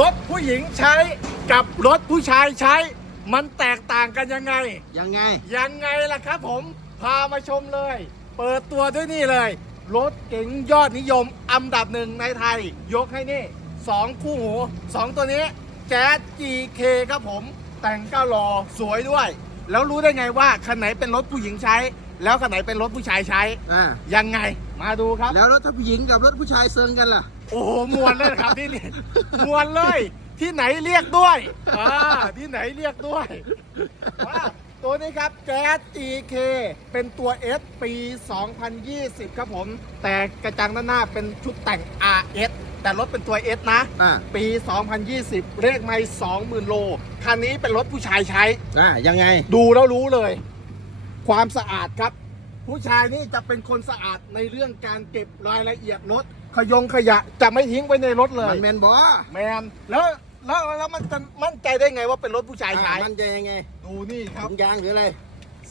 รถผู้หญิงใช้กับรถผู้ชายใช้ มันแตกต่างกันยังไง ยังไง ยังไงล่ะครับผมพามาชมเลย เปิดตัวด้วยนี่เลย รถเก๋งยอดนิยมอันดับหนึ่งในไทย ยกให้นี่สองคู่หูสองตัวนี้แจ๊ส GK ครับผม แต่งก้ารอสวยด้วย แล้วรู้ได้ไงว่าคันไหนเป็นรถผู้หญิงใช้ แล้วคันไหนเป็นรถผู้ชายใช้ อ่ายังไง มาดูครับ แล้วรถถ้าผู้หญิงกับรถผู้ชายเซิงกันล่ะ โอ้โหมวนเลยนะครับที่นี่ มวนเลย ที่ไหนเรียกด้วยอ่าที่ไหนเรียกด้วยว่าตัวนี้ครับแจ๊ส GK เป็นตัว S ปี 2020 ครับผม แต่กระจังด้านหน้าเป็นชุดแต่ง RS แต่รถเป็นตัว S นะ อ่า ปี 2020 เลขไม่20,000 โล คันนี้เป็นรถผู้ชายใช้ อ่ายังไง ดูแล้วรู้เลย ความสะอาดครับ ผู้ชายนี่จะเป็นคนสะอาดในเรื่องการเก็บรายละเอียดรถขยงขยะจะไม่ทิ้งไว้ในรถเลมัยนแมนบอแมนแล้วแล้วแล้วมันจะมั่นใจได้ไงว่าเป็นรถผู้ชายใช้มันจะยังไงดูนี่ครับถุงยางหรืออะไร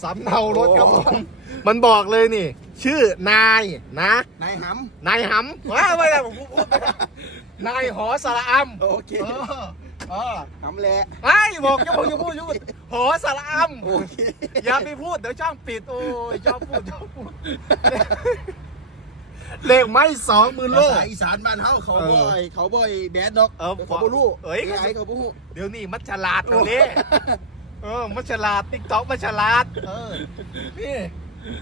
สำเนารถครับผโอ้มมันบอกเลยนี่ ชื่อนายนะ นายหนายหำว้าไม่ได้ผมพูดไม่ได้นายหอสระอัมำโอเคเออเออหำแหละ ไอ้บอกอย่าพูดอย่าพูดอย่าพูด หอสระอัมโอเคอย่าไปพูดเดี๋ยวช่องปิดโอ้ยชอบพูดชอบพูดเลขไม่สองหมื่นโล ภาษาอีสานบ้านเฮาเขาบ่อยเขาบ่อยแบดดอกเออเขาบ่รู้เอ้ย ไอ้เขาบ่รู้เดี๋ยวนี้มันฉลาดตรงนี้เออ มันฉลาดติ๊กต็อกมันฉลาดเออนี่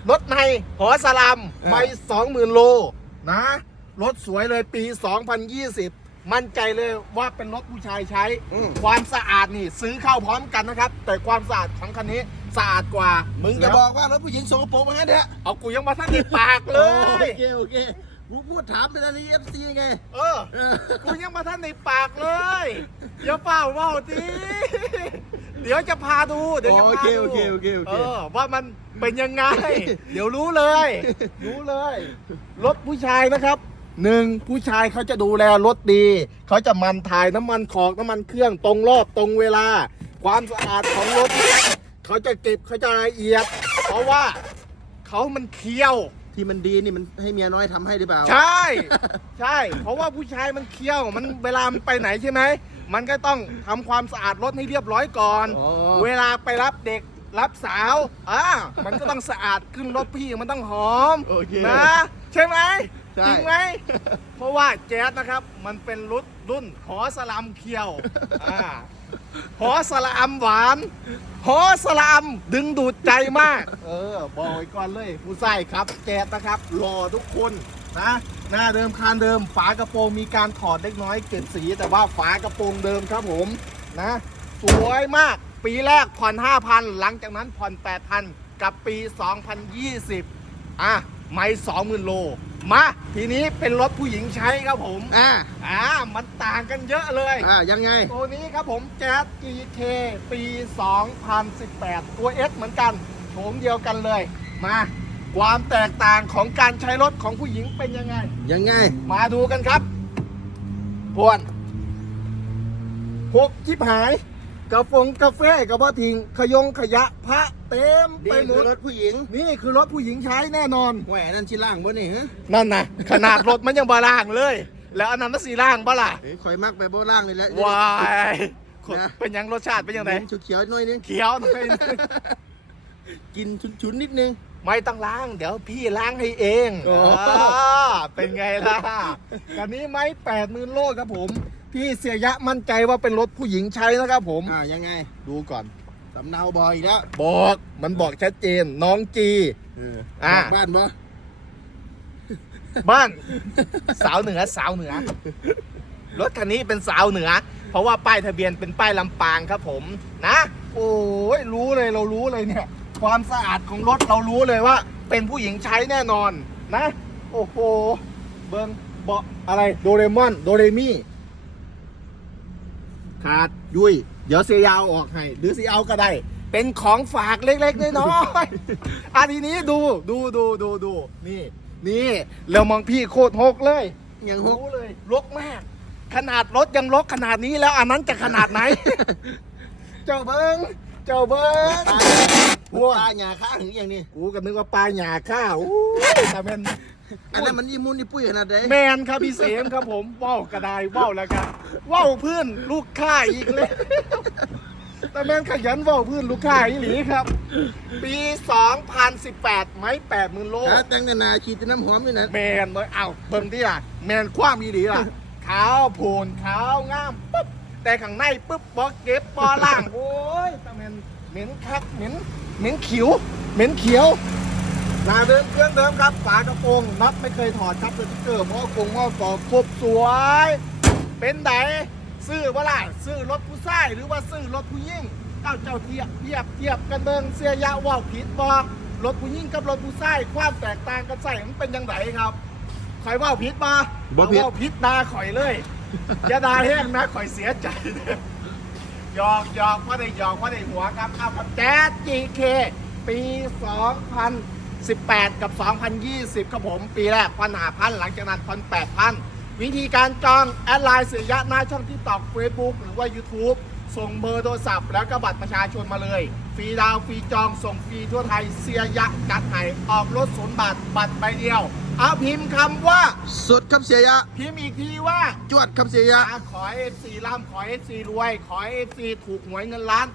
รถในหอสลัมไม่สองหมื่นโลนะรถสวยเลยปี 2020 มั่นใจเลยว่าเป็นรถผู้ชายใช้ อืม ความสะอาดนี่ซื้อเข้าพร้อมกันนะครับ แต่ความสะอาดของคันนี้สะอาดกว่า มึมึงจะบอกว่ารถผู้หญิงสกปรกเหมือนกันเถอะเอากูยังมาทันในปากเลโอย เคโอเคกูพูดถามเป็นอะไรเอฟซีไงเออกูยังมาทันในปากเลยอย่าเปล่าเว่าทีเดี๋ยวจะพาดู เดี๋ยวจะโอพาเคดูโอเคโอเคโอเอเคอว่ามันเป็นยังไง เดี๋ยวรู้เลย รู้เลย รถผู้ชายนะครับ หนึ่งผู้ชายเขาจะดูแลรถดี เขาจะมันถ่ายน้ำมันขอกน้ำมันเครื่องตรงรอบตรงเวลา ความสะอาดของรถนะครับเขาจะเก็บเขาจะละเอียด เพราะว่าเขามันเคี้ยว ที่มันดีนี่มันให้เมียน้อยทำให้หรือเปล่า ใช่ ใช่ เพราะว่าผู้ชายมันเคี้ยว มันเวลามันไปไหนใช่ไหม มันก็ต้องทำความสะอาดรถให้เรียบร้อยก่อน อ๋อ เวลาไปรับเด็กรับสาวอ่ามันก็ต้องสะอาดขึ้นรถพี่มันต้องหอมโอเค นะ ใช่ไหม ใช่ จริงไหม เพราะว่าแจ๊สนะครับมันเป็นรุ่นรุ่นหอสลัมเคียวอ่าหอสลัมหวานหอสลัมดึงดูดใจมาก เออ บอกไว้ก่อนเลย ผู้ใส่ครับ แจ๊สนะครับรอทุกคนนะหน้าเดิมคานเดิมฝากระโปรงมีการถอดเล็กน้อยเกล็ดสี แต่ว่าฝากระโปรงเดิมครับผมนะ สวยมากปีแรกผ่อน 5,000 หลังจากนั้นผ่อน 8,000 กับปี 2020 อะ ไม่20,000 โล มาทีนี้เป็นรถผู้หญิงใช้ครับผม อ่าอ่า มันต่างกันเยอะเลย อ่ายังไง ตัวนี้ครับผมแจ๊ส GK ปี 2018 ตัว S เหมือนกันโฉมเดียวกันเลย มา ความแตกต่างของการใช้รถของผู้หญิงเป็นยังไง ยังไง มาดูกันครับพวนหกชิบหาย กาแฟงกาแฟกับบ่ทิงขยงขยะพระเต็มดีไปหมคือดรถผู้หญิงนี่คือรถผู้หญิงใช้แน่นอน แหวนั่นชิล่างบ่นี่ฮะนั่นนะขนาดรถมันยังบาล่างเลย แล้วอันนั้นมันสีล่างบ้าล่ะเฮ้ยคอยมักไปโบล่างเลยแหละ วายนะ เป็นยังรสชาติเป็นยังไงชุดเขียวๆหน่อยนึง เขียวหน่อยนึงกินชุนๆนิดนึง ไม่ต้องล้าง เดี๋ยวพี่ล้างให้เองโอ้ อ่าเป็นไงล่ะกันนี้ไม้แปดหมื่นโลครับผม พี่เสียยะมั่นใจว่าเป็นรถผู้หญิงใช้นะครับผม อ่ายังไงดูก่อนสำเนาบอยอีกแล้วบอกมันบอกชัดเจนน้องจี เอออ่าบ้านบ่บ้าน สาวเหนือสาวเหนือ รถคันนี้เป็นสาวเหนือ เพราะว่าป้ายทะเบียนเป็นป้ายลำปางครับผมนะ โอ้ยรู้เลยเรารู้เลยเนี่ย ความสะอาดของรถเรารู้เลยว่า เป็นผู้หญิงใช้แน่นอนนะ โอ้โหเบิงเบาะอะไรโดเรมอนโดเรมี่ ขาดยุยเดี๋ยวเสียยาวออกให้ หรือเสียเอาก็ได้ เป็นของฝากเล็กๆน้อยๆอันทีนี้ดูดูดูดูดูนี่ นี่เรามองพี่โคตรหกเลยยังหกรู้เลยลกมาก ขนาดรถยังลกขนาดนี้แล้วอันนั้นจะขนาดไหน เจ้าเบิงเจ้าเบิง หัวตาหยาข้างหรือยังนี่กูก็นึกว่าปลาหยาข้าวอู้ยแต่เป็นอันนั้นมันอีมุนอีปุ้ยขนาดไหนแมนครับพี่เสมครับผมว่าวกระไดว่าวแล้วกันว่าวพื้นลูกค้าอีกเลยแต่แมนขยันว่าวพื้นลูกค้าอีหลีครับ ปี 2018 ไม้แปดหมื่นโลหาแต่งนาฉีดแต่น้ำหอมนี่นะแมนเลยเอาเบิ่งที่ล่ะ แมนคว้ามีดีล่ะขาวโพนขาวงามปุ๊บแต่ข้างในปุ๊บบอกเก็บปอล่างโอ้ยแต่แมน เหม็นคักเหม็นเหม็นเขียวเหม็นเขียวหน้าเดิมเครื่องเดิมครับฝากระโปรงน็อตไม่เคยถอดครับสติ๊กเกอร์หม้อกงหม้อฟอกครบสวย เป็นไหนซื้อว่าล่ะซื้อรถผู้ชายหรือว่าซื้อรถผู้หญิงเจ้าเจ้าเทียบเทียบเทียบกันเบิงเสียยะว่าวผิดบอรถผู้หญิงกับรถผู้ชายความแตกต่างกันใส่มันเป็นยังไงครับข่อยว่าวผิดมาบ่ผิดเอาว่าวผิดดาข่อยเลยอย่าดาแห้งนะข่อยเสียใจเลย หยอกหยอกว่าได้หยอกว่าได้หัวครับเอากับแจ๊ส GK ปี 2018 กับ 2020 ครับผม ปีแรกพันหาพันหลังจากนั้นพันแปดพันวิธีการจอง แอดไลน์เสียยะหน้าช่องที่ตอกเฟซบุ๊กหรือว่า YouTube ส่งเบอร์โทรศัพท์แล้วก็บัตรประชาชนมาเลย ฟรีดาวฟรีจองส่งฟรีทั่วไทยเสียยะจัดให้ออกรถศูนย์บาทบัตรใบเดียว เอาพิมพ์คำว่า สุดครับเสียยะ พิมพ์อีกทีว่าจวดครับเสียยะ อะขอเอฟซีร่ำขอเอฟซีรวย ขอเอฟซีถูกหวยเงินล้าน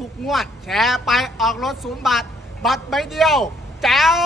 ทุกๆงวด แชร์ไปออกรถศูนย์บาท บัตรใบเดียว แจ๋ว